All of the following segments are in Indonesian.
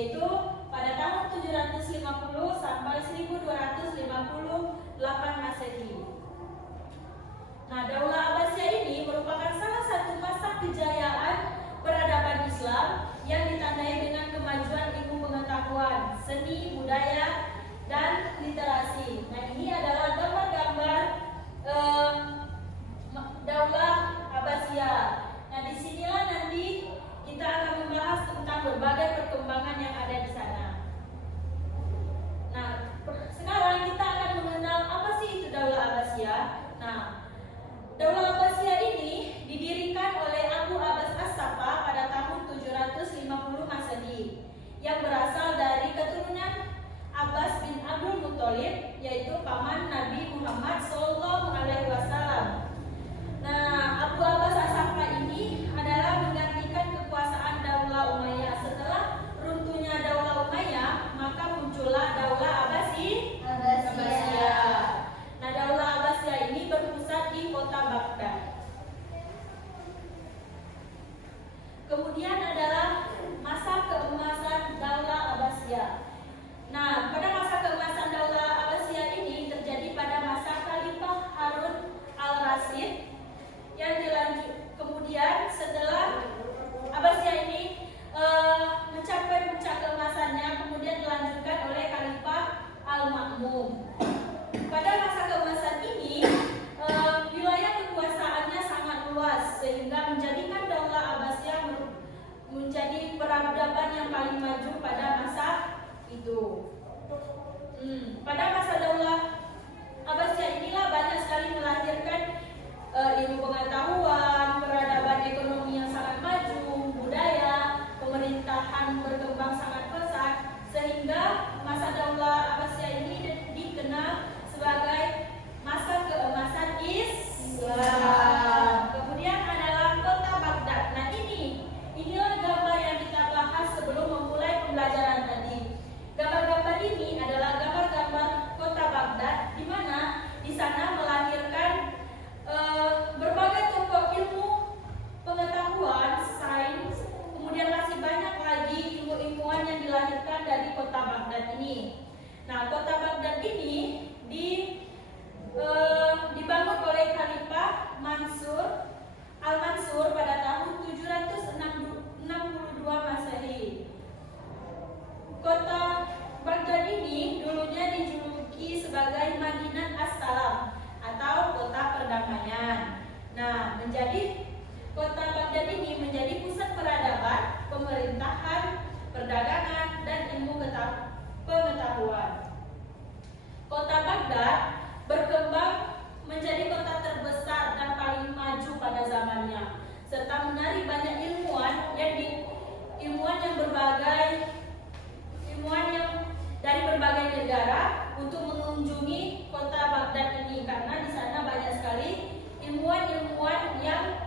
yaitu pada tahun 750 sampai 1258 Masehi. Nah, Daulah Abbasiyah ini merupakan salah satu masa kejayaan peradaban Islam yang ditandai dengan kemajuan ilmu pengetahuan, seni, budaya, dan literasi. Nah, ini adalah gambar-gambar Daulah Abbasiyah. Nah, disinilah nanti kita akan membahas tentang berbagai perkembangan yang ada di sana. Nah, sekarang kita akan mengenal apa sih itu Daulah Abbasiyah. Nah, Daulah Abbasiyah ini didirikan oleh Abu Abbas As-Saffah pada tahun 750 Masehi yang berasal dari keturunan Abbas bin Abdul Muthalib, yaitu paman Nabi Muhammad SAW. Nah, Abu Abbas As-Saffah ini adalah menggantikan kekuasaan Daulah Umayyah. Setelah runtuhnya Daulah Umayyah, maka muncullah Daulah Abbasiyah. Nah, Daulah Abbasiyah ini berpusat di kota Baghdad. Kemudian adalah masa keemasan Daulah Abbasiyah. Nah, pada masa keemasan Daulah Abbasiyah ini terjadi pada masa Khalifah Harun al-Rasyid yang dilanjut. Kemudian setelah Abbasiyah ini mencapai puncak keemasannya, kemudian dilanjutkan oleh Khalifah Al-Ma'mun. Pada masa keemasan ini wilayah kekuasaannya sangat luas sehingga menjadikan Daulah Abbasiyah menjadi peradaban yang paling maju pada masa itu. Pada masa Daulah Abbasiyah inilah banyak sekali melahirkan ilmu pengetahuan, peradaban ekonomi yang sangat maju, budaya, pemerintahan berkembang sangat pesat, sehingga masa Daulah Abbasiyah ini dikenal sebagai masa keemasan Islam. Kemudian adalah kota Baghdad. Nah, inilah gambar yang kita bahas sebelum memulai pembelajaran tadi. Gambar-gambar ini adalah gambar-gambar kota Baghdad, di mana di sana melahirkan berbagai tokoh ilmu pengetahuan, sains, kemudian masih banyak lagi ilmu-ilmuwan yang dilahirkan dari kota Baghdad ini. Nah, kota Baghdad ini dibangun oleh Khalifah Al-Mansur pada tahun 762 Masehi. Kota Baghdad ini dulunya dijuluki sebagai Madinah As-Salam atau kota perdamaian. Nah, kota Baghdad ini menjadi pusat peradaban, pemerintahan, perdagangan, dan ilmu pengetahuan. Kota Baghdad berkembang menjadi kota terbesar dan paling maju pada zamannya, serta menarik banyak ilmuwan yang dari berbagai negara untuk mengunjungi kota Baghdad ini, karena di sana banyak sekali ilmuwan yang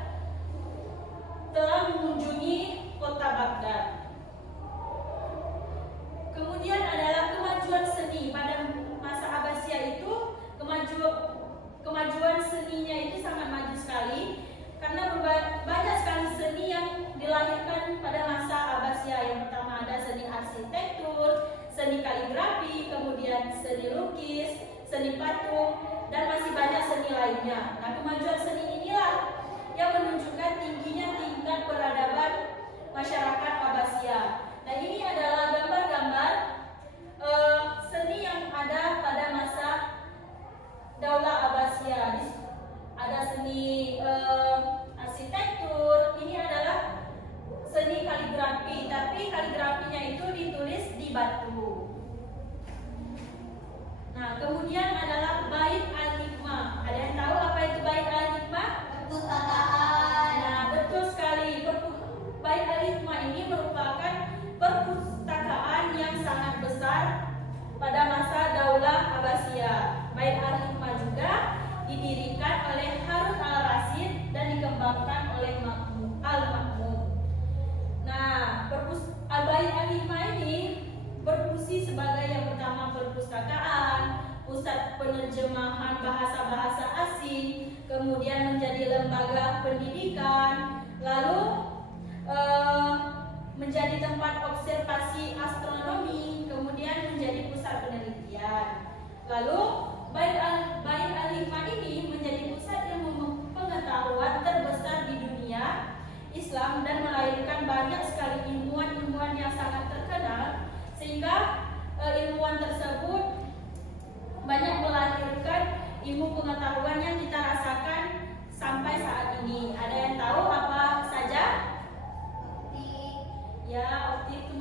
telah mengunjungi kota Baghdad. Kemudian adalah kemajuan seni. Pada masa Abbasiyah itu kemajuan seninya itu sangat maju sekali, karena banyak sekali seni yang dilahirkan pada masa Abbasiyah. Yang pertama ada seni arsitektur, seni kaligrafi, kemudian seni lukis, seni patung, dan masih banyak seni lainnya. Nah, kemajuan seni inilah yang menunjukkan tingginya tingkat peradaban masyarakat Abbasiyah. Nah, ini adalah gambar-gambar seni yang ada pada masa Daulah Abbasiyah. Ada seni arsitektur, ini adalah seni kaligrafi, tapi kaligrafinya itu ditulis di batu. Nah, kemudian adalah Bait Al-Hikmah. Ada yang tahu apa itu Bait Al-Hikmah? Perpustakaan. Nah, betul sekali. Bait Al-Hikmah ini merupakan perpustakaan yang sangat besar pada masa Daulah Abbasiyah. Bait Al-Hikmah juga didirikan oleh Harun al-Rasyid dan dikembangkan oleh Al-Ma'mun. Nah, Bait Al-Hikmah ini berfungsi sebagai yang pertama perpustakaan, pusat penerjemahan bahasa-bahasa asing, kemudian menjadi lembaga pendidikan, lalu menjadi tempat observasi astronomi Islam dan melahirkan banyak sekali ilmuwan-ilmuwan yang sangat terkenal, sehingga ilmuwan tersebut banyak melahirkan ilmu pengetahuan yang kita rasakan sampai saat ini. Ada yang tahu apa saja? Optik, Ya, optik,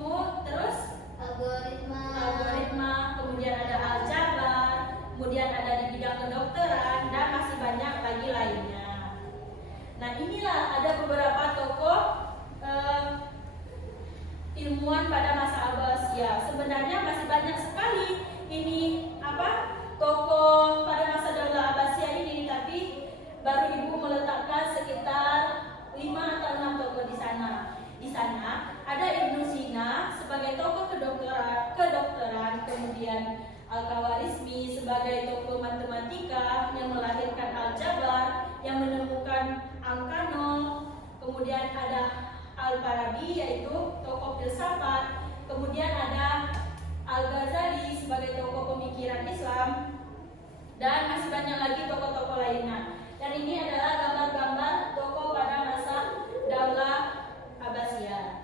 terus algoritma, kemudian ada aljabar, kemudian ada di bidang kedokteran, dan masih banyak lagi lainnya. Nah, inilah ada beberapa tokoh ilmuwan pada masa Abbasiyah. Sebenarnya masih banyak sekali ini tokoh pada masa Daulah Abbasiyah ini, tapi baru Ibu meletakkan sekitar 5 atau 6 tokoh di sana. Di sana ada Ibnu Sina sebagai tokoh kedokteran, kemudian Al-Khawarizmi sebagai tokoh matematika yang melahirkan aljabar, yang menemukan angka nol. Kemudian ada Al-Farabi yaitu tokoh filsafat. Kemudian ada Al-Ghazali sebagai tokoh pemikiran Islam, dan masih banyak lagi tokoh-tokoh lainnya. Dan ini adalah gambar-gambar tokoh pada masa Daulah Abbasiyah.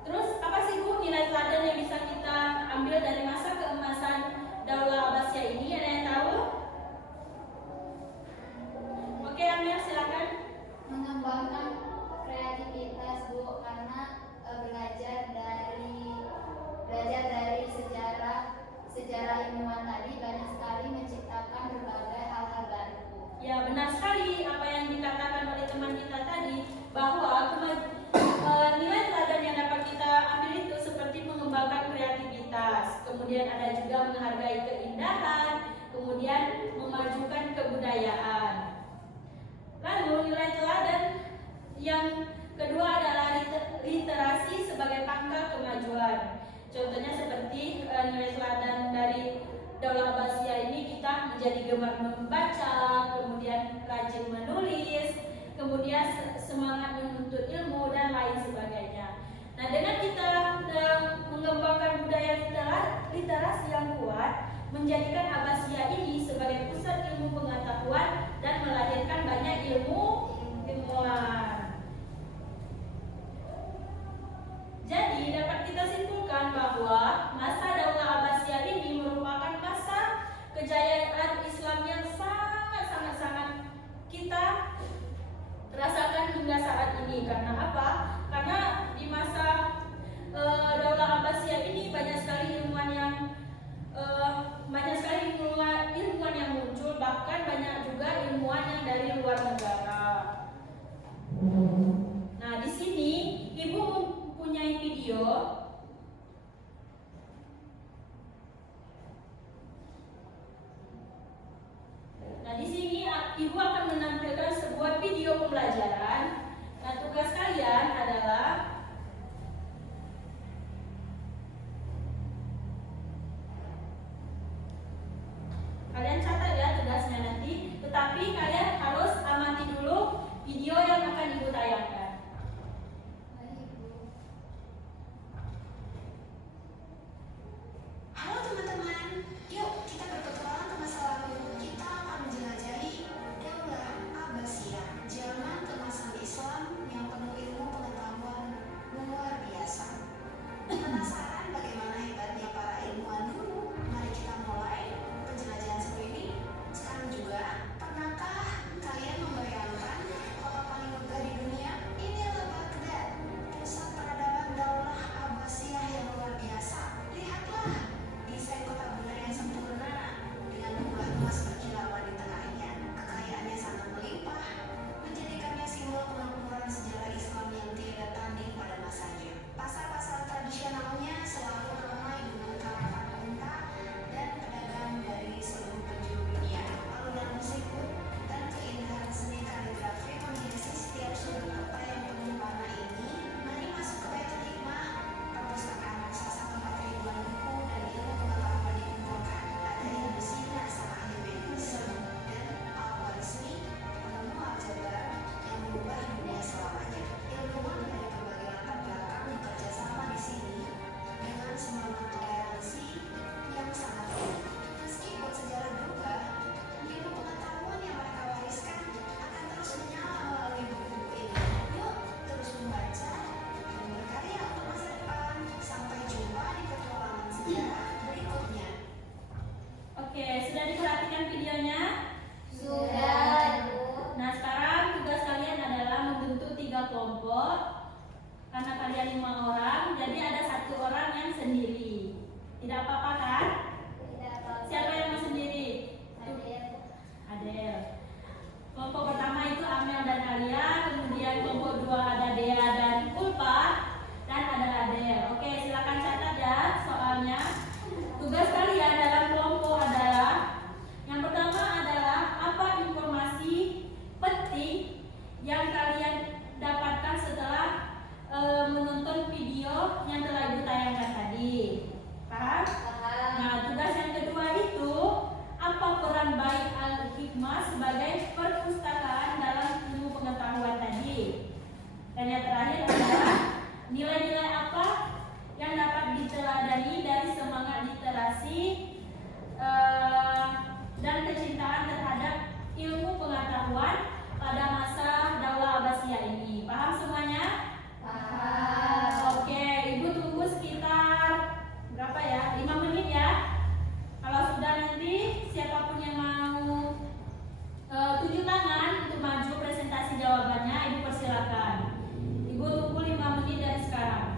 Terus apa sih Bu nilai teladan yang bisa kita ambil dari masa keemasan Daulah Abbasiyah ini? Ada yang tahu? Oke, Amir silakan. mengembangkan kreativitas Bu, karena belajar dari sejarah ilmuwan tadi banyak sekali menciptakan berbagai hal-hal baru. Ya, benar sekali apa yang dikatakan oleh teman kita tadi, bahwa nilai teladan yang dapat kita ambil itu seperti mengembangkan kreativitas, kemudian ada juga menghargai keindahan, kemudian memajukan kebudayaan. Lalu nilai teladan yang kedua adalah literasi sebagai pangkal kemajuan. Contohnya seperti nilai teladan dari Daulah Abbasiyah ini, kita menjadi gemar membaca, kemudian rajin menulis, kemudian semangat menuntut ilmu, dan lain sebagainya. Nah, dengan kita mengembangkan budaya literasi yang kuat, menjadikan Abbasiyah ini sebagai pusat ilmu pengetahuan dan melahirkan banyak ilmuwan. Jadi dapat kita simpulkan bahwa masa Daulah Abbasiyah ini merupakan masa kejayaan Islam yang sangat kita rasakan hingga saat ini. Karena apa? Karena di masa Daulah Abbasiyah ini banyak sekali ilmuwan yang muncul, bahkan banyak juga ilmuwan yang dari luar negara. 3 kelompok. Karena kalian 5 orang, jadi ada 1 orang yang sendiri. Tidak apa-apa kan? Tidak apa-apa. Siapa yang mau sendiri? Adel. Adel. Kelompok pertama itu Amel dan Alia, kemudian kelompok 2 ada Dea dan Ulfa, dan ada Adel. Oke, silakan catat ya soalnya. Tugas kalian dalam kelompok adalah yang pertama adalah apa informasi penting yang kalian dapatkan setelah menonton video yang telah Ibu tayangkan tadi. Paham? Paham. Nah, tugas yang kedua itu apa peran baik Al-Hikmah sebagai perpustakaan dalam ilmu pengetahuan tadi. Dan yang terakhir adalah nilai-nilai apa yang dapat diteladani dari semangat literasi dan kecintaan terhadap ilmu pengetahuan pada masa Daulah Abbasiyah ini. Paham semuanya? Paham. Oke, Ibu tunggu sekitar berapa ya? 5 menit ya. Kalau sudah nanti siapapun yang mau tunjuk tangan untuk maju presentasi jawabannya, Ibu persilakan. Ibu tunggu 5 menit dari sekarang.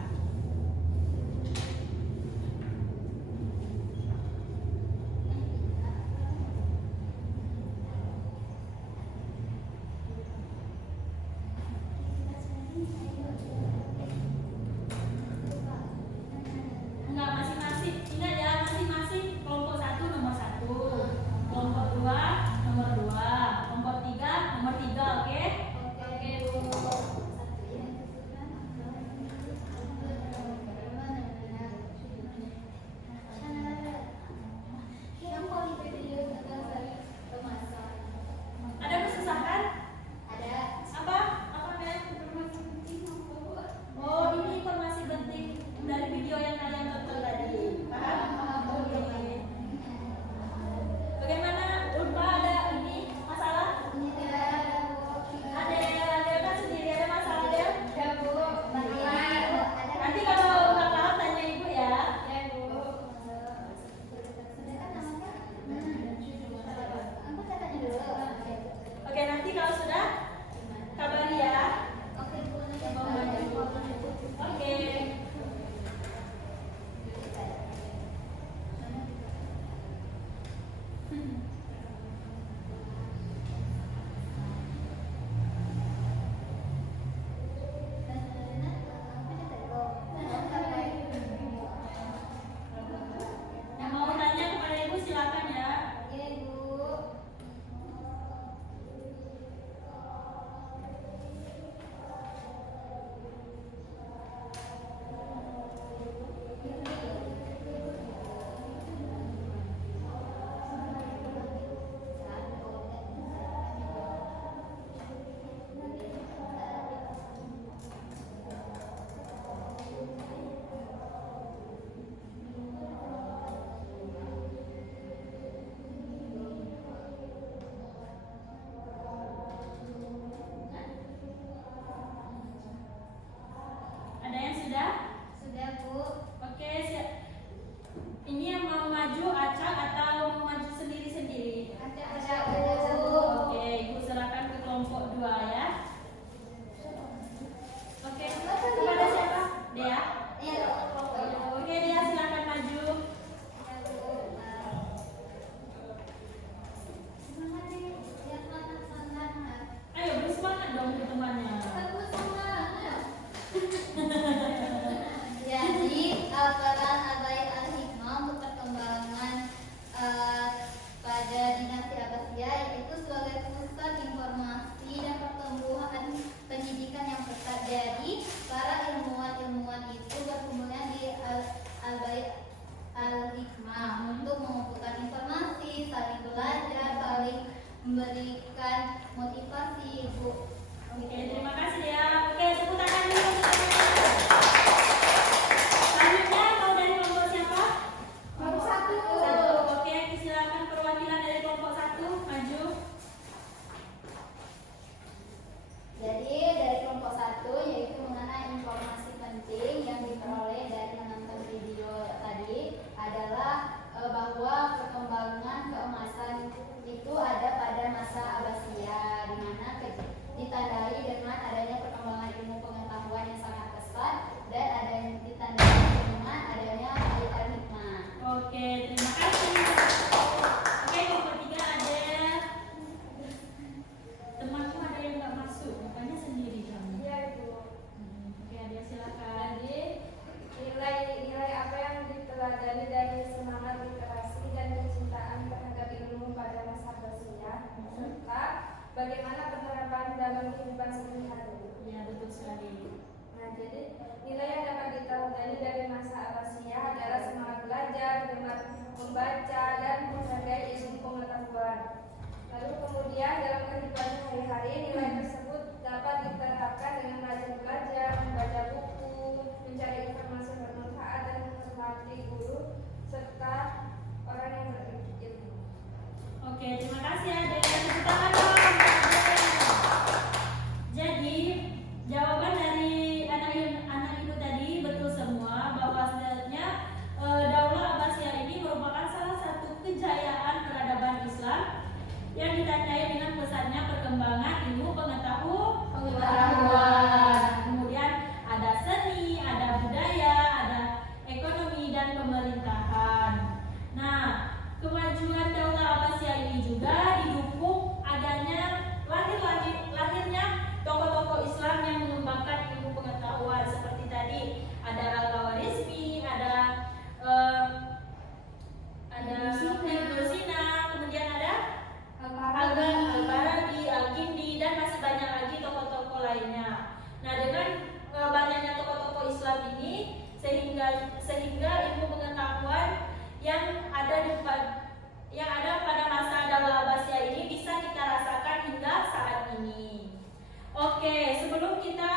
kita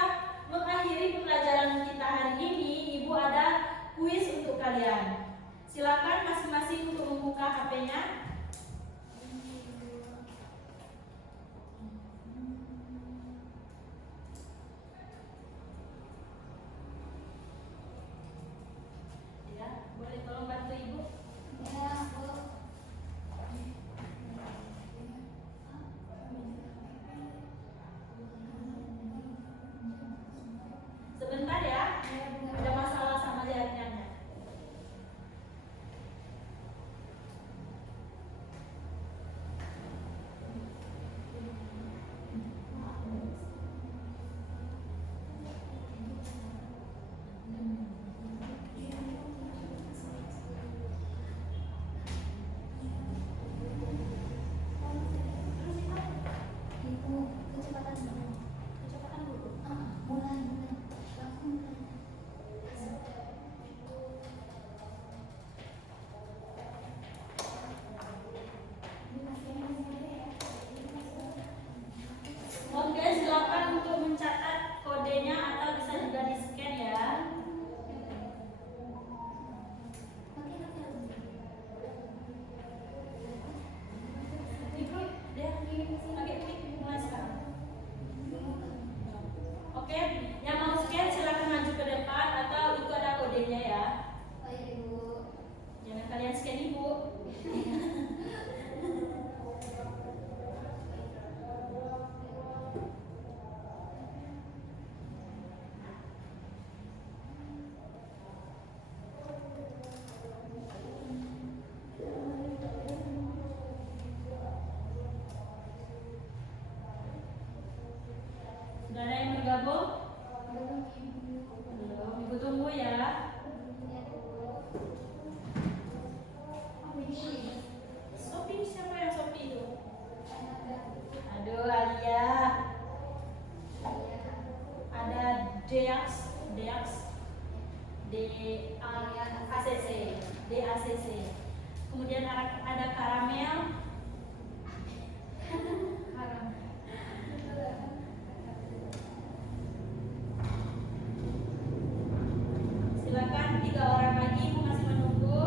mengakhiri pembelajaran kita hari ini, Ibu ada kuis untuk kalian. Silakan masing-masing untuk membuka HP-nya. Ya, boleh tolong bantu Ibu? Ya, Bu. Sebentar ya, ada masalah sama jaringannya. Ibu, kecepatan dulu. Kecepatan dulu. Mulai. Langsung mulai. Oke, silakan untuk mencatat kodenya atau bisa juga di-scan ya. Ibu, dia pakai klik mulai sekarang. Oke, yang mau scan silakan maju ke depan atau itu ada kodenya ya. Oh iya, Ibu. Jangan kalian scan Ibu. Sudah ada yang bergabung? Belum, Ibu. Belum, Ibu tunggu ya. Ya, Bu. Shopee, siapa yang Shopee itu? Ada. Aduh, Alia. Ada Deax, DACC, DACC. Kemudian ada karamel. Silakan 3 orang lagi, Ibu masih menunggu.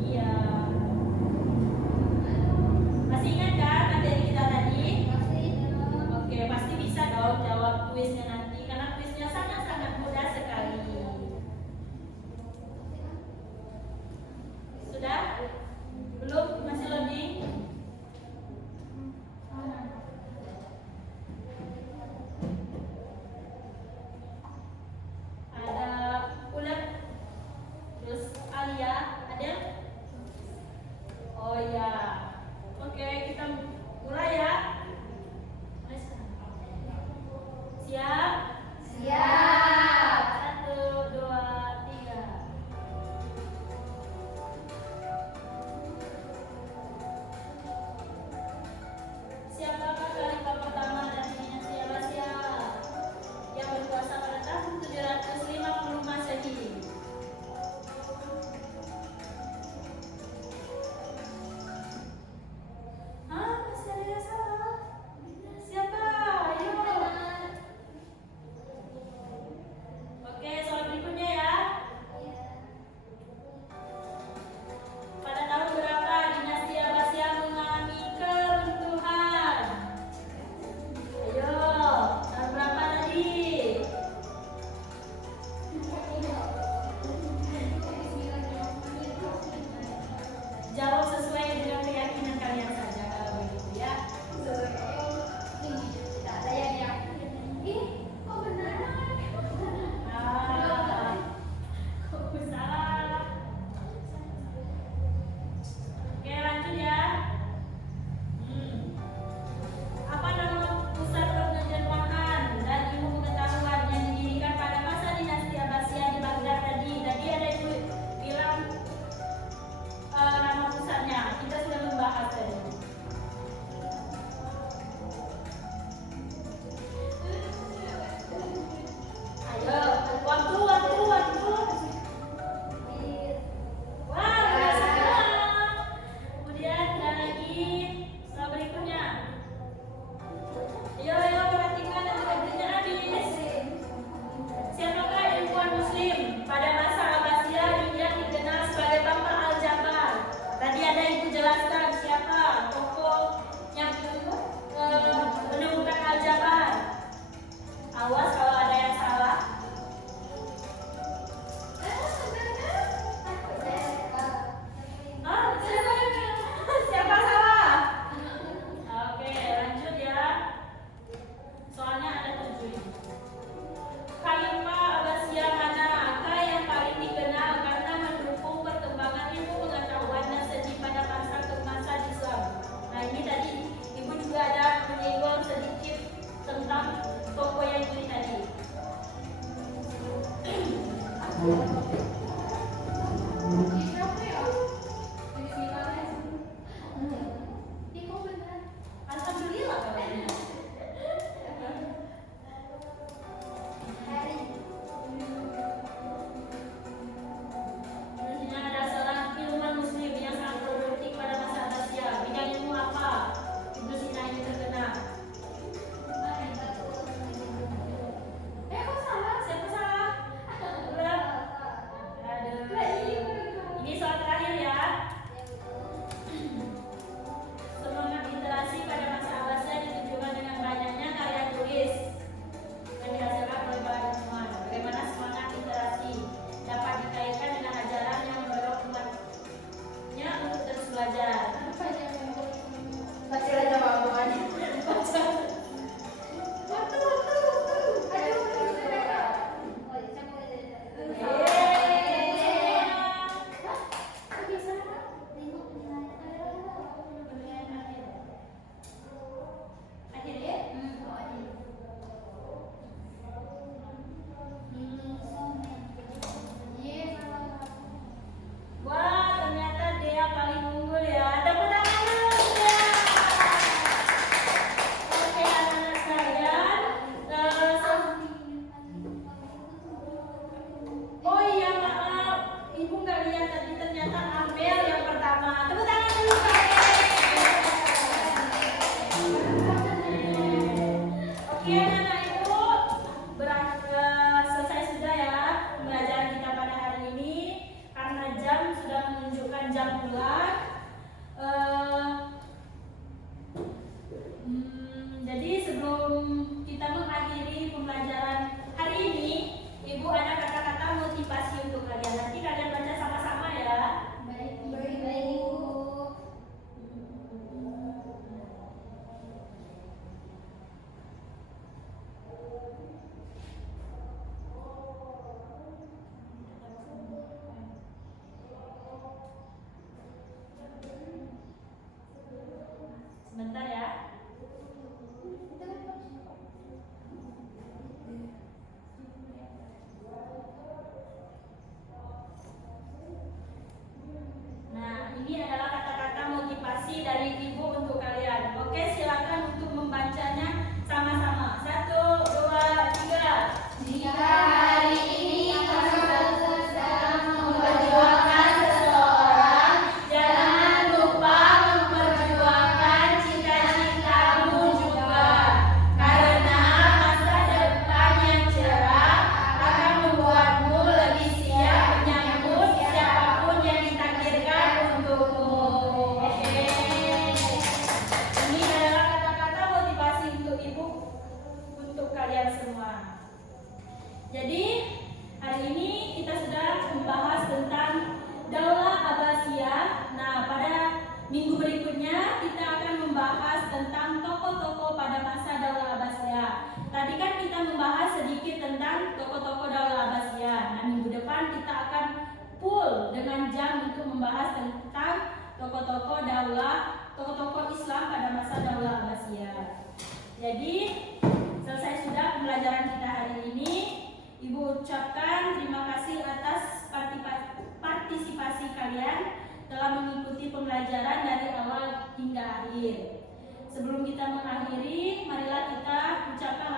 Iya. Masih ingat kan materi kita tadi? Oke, pasti bisa dong jawab kuisnya nanti karena kuisnya sangat-sangat mudah sekali. Sudah? Belum? Masih loading? Ada ulat, terus Alia, ada? Oh ya, oke kita mulai ya. Mulai sekarang. Siap? Alhamdulillah kalau ini. Selanjutnya ada seorang ilmuwan muslim yang sangat produktif pada masa Abbasiyah. Bidang ilmu apa? Ibu Sina ini terkena. Siapa salah? Belum. Aduh. Ini soal terakhir ya. Semangat literasi pada masa Abbasiyah ditunjukkan dengan banyaknya karya tulis yang dihasilkan oleh para ilmuwan. Bagaimana semangat literasi dapat dikaitkan dengan ajaran yang mendorong umatnya untuk terus belajar. Baca aja bawaannya. Baca. Akhir ya? Wah, ternyata dia paling unggul ya. Tepuk tangan dulu, Dea. Oke, anak-anak sekalian. Oh iya, maaf. Ibu nggak lihat tadi ternyata Amel yang pertama. Tepuk tangan dulu, Kak. Oke, anak-anak ibu, selesai sudah ya pembelajaran kita pada hari ini karena jam sudah menunjukkan jam pulang. Jadi sebelum kita mengakhiri pembelajaran hari ini, ibu ada kata-kata motivasi untuk kalian. Nanti kalian baca sama-sama ya. Baik, Ibu. Sebentar ya. Nah, ini adalah kata-kata motivasi dari ibu untuk kalian. Oke, silakan untuk membacanya sama-sama. 1, 2, 3. Jika hari ini kamu sedang memperjuangkan seseorang, jangan lupa memperjuangkan cita-citamu juga. Karena masa depan yang cerah akan membuatmu lebih siap menyambut siapapun yang ditakdirkan untukmu. Oke. Ini adalah kata-kata motivasi untuk ibu untuk kalian semua. Jadi hari ini kita sudah membahas tentang Daulah Abbasiyah. Nah, pada minggu berikutnya kita akan membahas tentang tokoh-tokoh pada masa Daulah Abbasiyah. Tadi kan kita membahas sedikit tentang tokoh-tokoh Daulah Abbasiyah. Nah, minggu depan kita akan full dengan jam untuk membahas tentang tokoh-tokoh Islam pada masa Daulah Abbasiyah. Jadi selesai sudah pembelajaran kita hari ini. Ibu ucapkan terima kasih atas partisipasi kalian telah mengikuti pembelajaran dari awal hingga akhir. Sebelum kita mengakhiri, marilah kita ucapkan